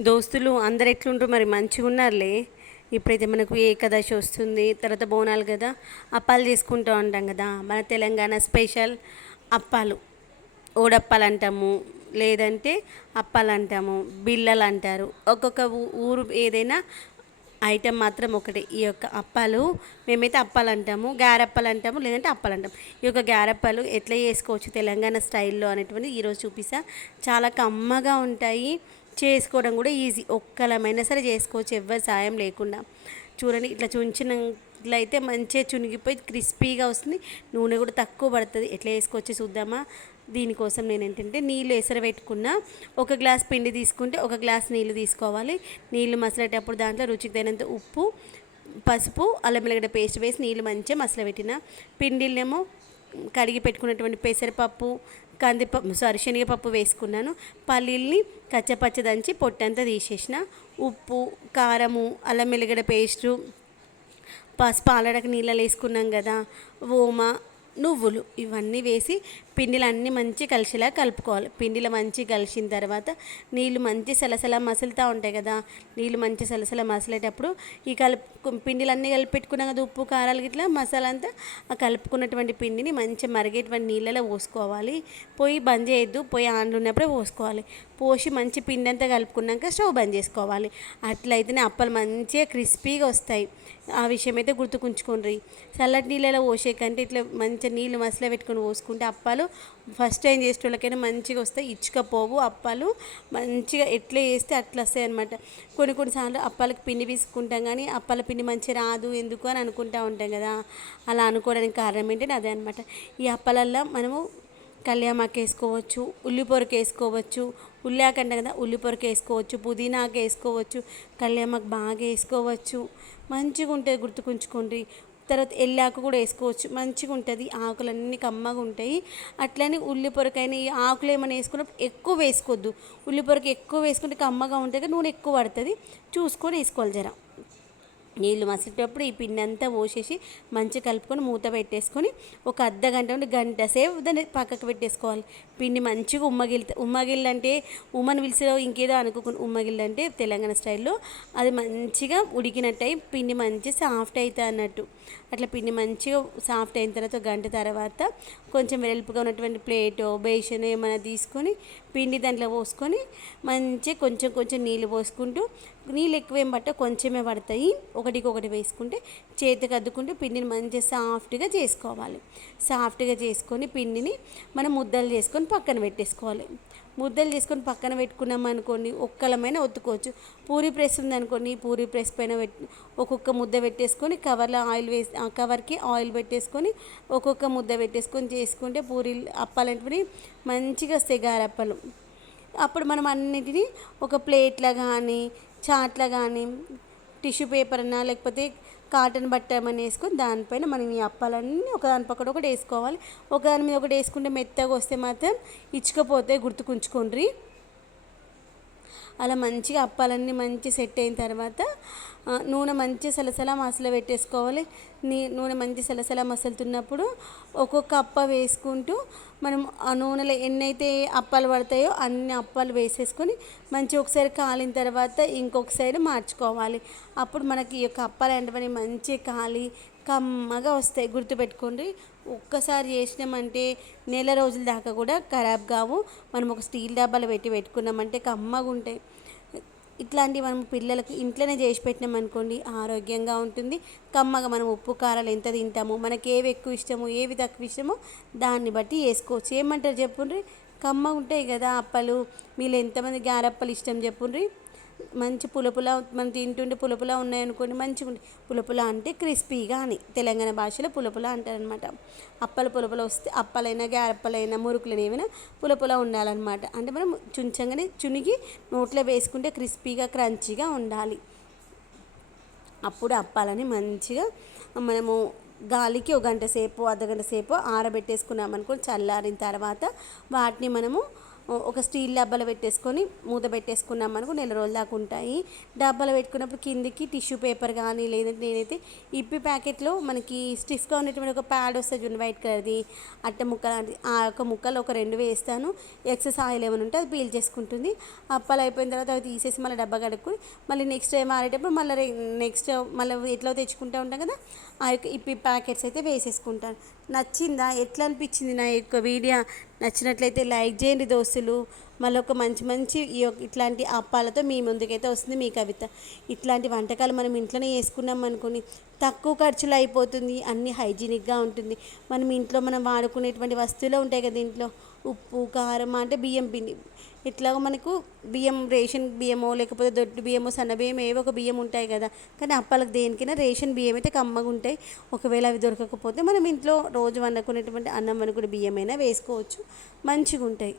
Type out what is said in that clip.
దోస్తులు అందరు ఎట్లుంటారు మరి మంచిగా ఉన్నారులే ఇప్పుడైతే మనకు ఏకాదశి వస్తుంది తర్వాత బోనాలు కదా అప్పాలు చేసుకుంటూ ఉంటాం కదా. మన తెలంగాణ స్పెషల్ అప్పాలు. ఓడప్పాలు అంటాము లేదంటే అప్పాలు అంటాము బిళ్ళలు అంటారు ఒక్కొక్క ఊ- ఊరు ఏదైనా ఐటెం మాత్రం ఒకటి. ఈ యొక్క అప్పాలు మేమైతే అప్పాలు అంటాము గారప్పాలు అంటాము లేదంటే అప్పాలు అంటాం ఈ యొక్క గారెప్పలు ఎట్లా చేసుకోవచ్చు తెలంగాణ స్టైల్లో అనేటువంటి ఈరోజు చూపిస్తా. చాలా కమ్మగా ఉంటాయి. చేసుకోవడం కూడా ఈజీ. ఒక్కలమైనా సరే చేసుకోవచ్చు. ఎవ్వరు సాయం లేకుండా. చూడండి ఇట్లా చుంచినట్లయితే మంచిగా చునిగిపోయి క్రిస్పీగా వస్తుంది. నూనె కూడా తక్కువ పడుతుంది. ఎట్లా వేసుకోవచ్చు చూద్దామా? దీనికోసం నేను ఏంటంటే నీళ్ళు ఎసరు పెట్టుకున్న. ఒక గ్లాస్ పిండి తీసుకుంటే ఒక గ్లాస్ నీళ్ళు తీసుకోవాలి. నీళ్ళు మసలేటప్పుడు దాంట్లో రుచికి తగినంత ఉప్పు పసుపు అల్లం వెల్లిగడ్డ పేస్ట్ వేసి నీళ్ళు మంచిగా మసలబెట్టిన. పిండిలేమో కడిగి పెట్టుకున్నటువంటి పెసరపప్పు కందిపప్పు సారీ శనగపప్పు వేసుకున్నాను. పల్లీల్ని కచ్చపచ్చ దంచి పొట్టంతా తీసేసిన ఉప్పు కారము అల్లం వెల్లిగడ్డ పేస్టు పసుపు ఆలడక నీళ్ళలో వేసుకున్నాం కదా ఓమ నువ్వులు ఇవన్నీ వేసి పిండిలు అన్నీ మంచి కలిసేలా కలుపుకోవాలి. పిండిలో మంచి కలిసిన తర్వాత నీళ్ళు మంచి సలసల మసులుతూ ఉంటాయి కదా నీళ్ళు మంచి సలసల మసలేటప్పుడు ఈ కలుపు పిండిలన్నీ కలిపి పెట్టుకున్నాం కదా ఉప్పు కారాలు గిట్లా మసాలా అంతా ఆ కలుపుకున్నటువంటి పిండిని మంచి మరిగేటువంటి నీళ్ళలో పోసుకోవాలి. పొయ్యి బంద్ చేయొద్దు పొయ్యి ఆన్లు ఉన్నప్పుడే పోసుకోవాలి. పోసి మంచి పిండి అంతా కలుపుకున్నాక స్టవ్ బంద్ చేసుకోవాలి. అట్లయితేనే అప్పలు మంచిగా క్రిస్పీగా వస్తాయి. ఆ విషయం అయితే గుర్తుకుంచుకోండి. చల్లటి నీళ్ళలో పోసే కంటే ఇట్లా మంచిగా నీళ్ళు మసలు పెట్టుకొని పోసుకుంటే అప్పాలు ఫస్ట్ టైం చేసేటోళ్ళకైనా మంచిగా వస్తాయి. ఇచ్చుకపోవు అప్పాలు మంచిగా ఎట్లా చేస్తే అట్లా వస్తాయి అనమాట కొన్ని కొన్నిసార్లు అప్పాలకు పిండి తీసుకుంటాం కానీ అప్పాల పిండి మంచిగా రాదు ఎందుకు అని అనుకుంటా ఉంటాం కదా. అలా అనుకోవడానికి కారణం ఏంటంటే అదే అనమాట ఈ అప్పాలల్లో మనము కళ్యామాకు వేసుకోవచ్చు ఉల్లిపొరకు వేసుకోవచ్చు ఉల్లాక అంటే కదా ఉల్లిపొరకు వేసుకోవచ్చు పుదీనాకు వేసుకోవచ్చు కళ్యామాకు బాగా వేసుకోవచ్చు. మంచిగా ఉంటుంది గుర్తుకుంచుకోండి. తర్వాత ఎల్లాకు కూడా వేసుకోవచ్చు. మంచిగా ఉంటుంది. ఆకులన్నీ కమ్మగా ఉంటాయి. అట్లనే ఉల్లిపొరకైనా ఈ ఆకులు ఏమైనా వేసుకున్నప్పుడు ఎక్కువ వేసుకోవద్దు. ఉల్లిపొరకు ఎక్కువ వేసుకుంటే కమ్మగా ఉంటుంది నూనె ఎక్కువ పడుతుంది. చూసుకొని వేసుకోవాలి జర. నీళ్ళు మసిలేటప్పుడు ఈ పిండి అంతా పోసేసి మంచిగా కలుపుకొని మూత పెట్టేసుకొని ఒక అర్ధ గంట నుండి గంట సేపు దాన్ని పక్కకు పెట్టేసుకోవాలి. పిండి మంచిగా ఉమ్మగిల్త ఉమ్మగిల్ అంటే ఉమ్మని పిలిచో ఇంకేదో అనుకోకుండా ఉమ్మగిల్ అంటే తెలంగాణ స్టైల్లో అది మంచిగా ఉడికినట్టయి పిండి మంచి సాఫ్ట్ అవుతుంది అన్నట్టు. అట్లా పిండి మంచిగా సాఫ్ట్ అయిన తర్వాత గంట తర్వాత కొంచెం వెలుపుగా ఉన్నటువంటి ప్లేటో బేషన్ ఏమైనా తీసుకొని పిండి దాంట్లో పోసుకొని మంచిగా కొంచెం కొంచెం నీళ్ళు పోసుకుంటూ నీళ్ళు ఎక్కువేం పట్ట కొంచెమే పడతాయి. ఒకటికి ఒకటి వేసుకుంటే చేతికి అద్దుకుంటూ పిండిని మంచిగా సాఫ్ట్గా చేసుకోవాలి. సాఫ్ట్గా చేసుకొని పిండిని మనం ముద్దలు చేసుకొని పక్కన పెట్టేసుకోవాలి. ముద్దలు చేసుకొని పక్కన పెట్టుకున్నాం అనుకోండి ఒక్కలమైన ఒత్తుకోవచ్చు. పూరి ప్రెస్ ఉందనుకోండి పూరి ప్రెస్ పైన పెట్టి ఒక్కొక్క ముద్ద పెట్టేసుకొని కవర్లో ఆయిల్ వేసి ఆ కవర్కి ఆయిల్ పెట్టేసుకొని ఒక్కొక్క ముద్ద పెట్టేసుకొని చేసుకుంటే పూరీలు అప్పాలంటే మంచిగా వస్తాయి గారప్పలు అప్పుడు మనం అన్నిటినీ ఒక ప్లేట్లో కానీ చాట్లో కానీ టిష్యూ పేపర్ అన్నా లేకపోతే కాటన్ బట్ట ఏమైనా వేసుకొని దానిపైన మనం ఈ అప్పాలన్నీ ఒకదాని పక్కన ఒకటి వేసుకోవాలి. ఒకదాని మీద ఒకటి వేసుకుంటే మెత్తగా వస్తే మాత్రం ఇచ్చుకపోతే గుర్తుకుంచుకోండి అలా మంచిగా అప్పాలన్నీ మంచి సెట్ అయిన తర్వాత నూనె మంచి సలసల మసలు పెట్టేసుకోవాలి. నీ నూనె మంచి సలసల మసలుతున్నప్పుడు ఒక్కొక్క అప్ప వేసుకుంటూ మనం ఆ నూనెలో ఎన్నైతే అప్పాలు పడతాయో అన్ని అప్పాలు వేసేసుకొని మంచి ఒకసారి కాలిన తర్వాత ఇంకొక సైడ్ మార్చుకోవాలి. అప్పుడు మనకి ఈ యొక్క అప్పాలు అంటే మంచి కాలి కమ్మగా వస్తాయి. గుర్తుపెట్టుకోండి. ఒక్కసారి చేసినామంటే నెల రోజుల దాకా కూడా ఖరాబ్ కావు. మనం ఒక స్టీల్ డబ్బాలు పెట్టి పెట్టుకున్నామంటే కమ్మగా ఉంటాయి. ఇట్లాంటివి మనం పిల్లలకి ఇంట్లోనే చేసి పెట్టినాం అనుకోండి ఆరోగ్యంగా ఉంటుంది. కమ్మగా మనం ఉప్పు కారాలు ఎంత తింటామో మనకి ఏవి ఎక్కువ ఇష్టమో ఏవి తక్కువ ఇష్టమో దాన్ని బట్టి వేసుకోవచ్చు. ఏమంటారు చెప్పుండ్రి? కమ్మగా ఉంటాయి కదా అప్పలు. మీరు ఎంతమంది గారప్పలు ఇష్టం చెప్పుండ్రి? మంచి పులుపులా మనం తింటుంటే పులుపులా ఉన్నాయనుకోండి మంచిగా ఉంటాయి పులుపులా అంటే క్రిస్పీగా అని తెలంగాణ భాషలో పులుపులా అంటారనమాట. అప్పలు పులపుల వస్తే అప్పలైనా గ్యారప్పలైనా మురుకులైనా ఏమైనా పులుపులా ఉండాలన్నమాట. అంటే మనం చుంచంగానే చునిగి నోట్లో వేసుకుంటే క్రిస్పీగా క్రంచీగా ఉండాలి. అప్పుడు అప్పాలని మంచిగా మనము గాలికి ఒక గంట సేపు అర్ధగంట సేపు ఆరబెట్టేసుకున్నాం అనుకో చల్లారిన తర్వాత వాటిని మనము ఒక స్టీల్ డబ్బాలో పెట్టేసుకొని మూత పెట్టేసుకున్నాం అనుకో నెల రోజుల దాకా ఉంటాయి. డబ్బాలో పెట్టుకున్నప్పుడు కిందికి టిష్యూ పేపర్ కానీ లేదంటే నేనైతే ఇప్పి ప్యాకెట్లో మనకి స్టిఫ్గా ఉన్నటువంటి ఒక ప్యాడ్ వస్తుంది చూడండి వైట్ కలర్ది. అట్ట ముక్క లాంటిది. ఆ యొక్క ముక్కలు ఒక రెండు వేస్తాను. ఎక్సెస్ ఆయిల్ ఏమైనా ఉంటే అది పీల్ చేసుకుంటుంది. అప్పాలు అయిపోయిన తర్వాత అవి తీసేసి మళ్ళీ డబ్బా కడుక్కుని మళ్ళీ నెక్స్ట్ టైం ఆడేటప్పుడు మళ్ళీ నెక్స్ట్ మళ్ళీ ఎట్లా తెచ్చుకుంటూ ఉంటాం కదా ఆ యొక్క ఇప్పి ప్యాకెట్స్ అయితే వేసేసుకుంటాను. నచ్చిందా? ఎట్లా అనిపించింది నా యొక్క వీడియో? నచ్చినట్లయితే లైక్ చేయండి దోస్తులు. మళ్ళీ ఒక మంచి మంచి ఇట్లాంటి అప్పాలతో మీ ముందుకైతే వస్తుంది మీ కవిత. ఇట్లాంటి వంటకాలు మనం ఇంట్లోనే చేసుకున్నాం అనుకుని తక్కువ ఖర్చులో అయిపోతుంది అన్ని హైజీనిక్గా ఉంటుంది. మనం ఇంట్లో మనం వాడుకునేటువంటి వస్తువులు ఉంటాయి కదా ఇంట్లో. ఉప్పు కారం అంటే బియ్యం పిండి. ఇట్లాగ మనకు బియ్యం రేషన్ బియ్యమో లేకపోతే దొడ్డు బియ్యమో సన్న బియ్యం ఏవో ఒక బియ్యం ఉంటాయి కదా. కానీ అప్పాలకు దేనికైనా రేషన్ బియ్యం అయితే కమ్మగా ఉంటాయి. ఒకవేళ అవి దొరకకపోతే మనం ఇంట్లో రోజు వండుకునేటువంటి అన్నం వండుకునే బియ్యమైనా వేసుకోవచ్చు. మంచిగా ఉంటాయి